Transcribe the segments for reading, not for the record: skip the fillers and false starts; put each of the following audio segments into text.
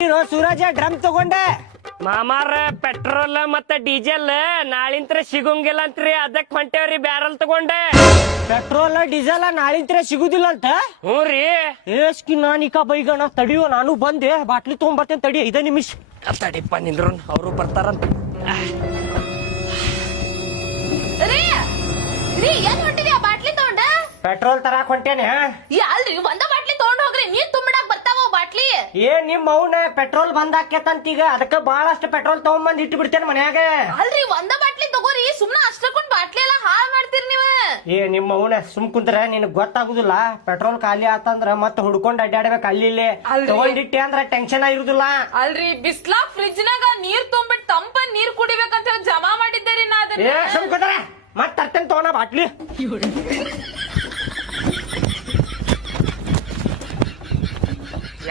Suraj drum ತಗೊಂಡೆ ಮಾಮಾರ petrol ಮತ್ತೆ diesel ನಾಳಿಂತ್ರ ಸಿಗಂಗಿಲ್ಲ ಅಂತ್ರಿ ಅದಕ್ ಹೊಂಟೇವ್ರಿ ಬ್ಯಾರಲ್ ತಗೊಂಡೆ. ಪೆಟ್ರೋಲ್ ಡೀಸೆಲ್ ನಾಳಿಂತ್ರ ಸಿಗುದಿಲ್ಲ ಅಂತ. ಹ್ಞೂ ರೀ. ಏಸ್ಕಿ ನಾನಿಕ ಬೈಗಣ ತಡಿಯೋ, ನಾನು ಬಂದೆ ಬಾಟ್ಲಿ ತಗೊಂಬರ್ತೇನೆ ತಡಿ 5 ನಿಮಿಷ. ತಡಿಪ್ಪ ನಿಂದ್ರು ಅವರು ಬರ್ತಾರಂತ. ಬಾಟ್ಲಿ ತಗೊಂಡ ಪೆಟ್ರೋಲ್ ತರಾಕ್ ಹೊಂಟೇನೆ. ಅಲ್ರಿ ಒಂದ ಬಾಟ್ಲಿ ತಗೊಂಡ್ ಹೋಗ್ರಿ, ನೀರ್ ತುಂಬಿಡಾಕ್ ಬರ್ತಾವ ಬಾಟ್ಲಿ. ನಿಮ್ ಅವ್ನ ಪೆಟ್ರೋಲ್ ಬಂದ್ ಆಕೇತಂತ ಈಗ, ಅದಕ್ಕ ಬಹಳಷ್ಟು ಪೆಟ್ರೋಲ್ ತಗೊಂಬಂದ್ ಇಟ್ಟು ಬಿಡ್ತೇನೆ ಮನ್ಯಾಗ. ಅಲ್ರಿ ಒಂದ ಬಾಟ್ಲಿ ತಗೋರಿ, ಸುಮ್ನ ಅಷ್ಟಕ್ಕೊಂಡ್ ಬಾಟ್ಲಿ ಎಲ್ಲಾ ಹಾಳ್ ಮಾಡ್ತೀರಿ ನೀವ್. ನಿಮ್ಮ ಅವ್ನ ಸುಮ್ ಕುಂತ್ರ ನಿನಗ್ ಗೊತ್ತಾಗುದಿಲ್ಲ. ಪೆಟ್ರೋಲ್ ಖಾಲಿ ಆತಂದ್ರ ಮತ್ತ ಹುಡ್ಕೊಂಡ್ ಅಡ್ಡಾಡ್ಬೇಕು ಅಲ್ಲಿ ಇಲ್ಲಿ. ತಗೊಂಡಿಟ್ಟೆ ಅಂದ್ರ ಟೆನ್ಷನ್ ಇರುದಿಲ್ಲ. ಅಲ್ರಿ ಬಿಸ್ಲಾ ಫ್ರಿಜ್ ನಾಗ ನೀರ್ ತುಂಬಿಟ್ಟು ತಂಪ ನೀರ್ ಕುಡಿಬೇಕಂತ ಹೇಳಿ ಜಮಾ ಮಾಡಿದ್ದೇರಿ ನಾ ಅದನ್ನ. ಸುಮ್ ಕುಂದ್ರ ಮತ್ ತರ್ತೇನೆ ತಗೋಣ ಬಾಟ್ಲಿ.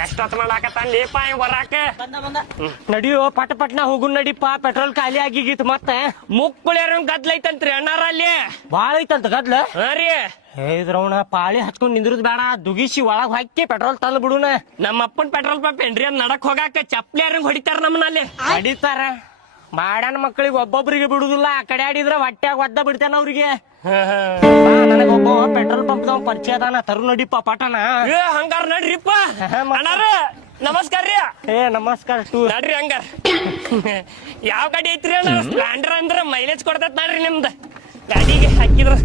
ಎಷ್ಟೊತ್ತ ಮಾಡಾಕತ್ತಾನ್ಲೇಪ ಬರಾಕ. ನಡಿಯೋ ಪಟ ಪಟ್ನ ಹೋಗು ನಡಿಪ್ಪ, ಪೆಟ್ರೋಲ್ ಖಾಲಿ ಆಗಿಗಿತ್ತು ಮತ್ತೆ. ಮುಕ್ಕುಳಿಯರ ಗದ್ಲೈತಂತ್ರಿ ಅಣ್ಣಾರ ಅಲ್ಲಿ ಬಾಳ ಐತಂತ ಗದ್ಲ. ಹಾ ರೀ. ಇದ್ರವನ ಪಾಳಿ ಹಚ್ಕೊಂಡ್ ನಿಂದ್ರದ್ ಬೇಡ, ದುಗಿಸಿ ಒಳಗ್ ಹಾಕಿ ಪೆಟ್ರೋಲ್ ತಂದ್ ಬಿಡುನ. ನಮ್ಮ ಅಪ್ಪನ್ ಪೆಟ್ರೋಲ್ ಪಂಪ್ ಏನ್ರಿ ಅದ್ ನಡಕ್ ಹೋಗಾಕ ಚಪ್ಲಿ ಯಾರಂಗ್ ಹೊಡಿತಾರ ನಮ್ಮನಲ್ಲಿ. ಅಡಿತಾರ ಮಾಡಣ ಮಕ್ಕಳಿಗೆ ಒಬ್ಬೊಬ್ರಿಗೆ ಬಿಡುದಿಲ್ಲ. ಆ ಕಡೆ ಆಡಿದ್ರ ಹೊಟ್ಯಾಗ ಒದ್ದ ಬಿಡ್ತೇನ ಅವ್ರಿಗೆ. ನನಗ ಒಬ್ಬ ಪೆಟ್ರೋಲ್ ಪಂಪ್ ಪರಿಚಯ ಅದಾನ, ತರು ನಡಿಪ್ಪ ಪಟನ. ಹಂಗಾರ ನಡ್ರಿಪ್ಪ ಅಣ್ಣಾರ. ನಮಸ್ಕಾರ ರೀ. ನಮಸ್ಕಾರ ನಡ್ರಿ ಹಂಗಾರ. ಯಾವ ಗಾಡಿ ಐತ್ರಿ ಅಣ್ಣ? ಸ್ಪ್ಲೆಂಡರ್ ಅಂದ್ರ ಮೈಲೇಜ್ ಕೊಡ್ತೈತ್ ನೋಡ್ರಿ ನಿಮ್ದ ಗಾಡಿಗೆ ಹಾಕಿದ್ರ.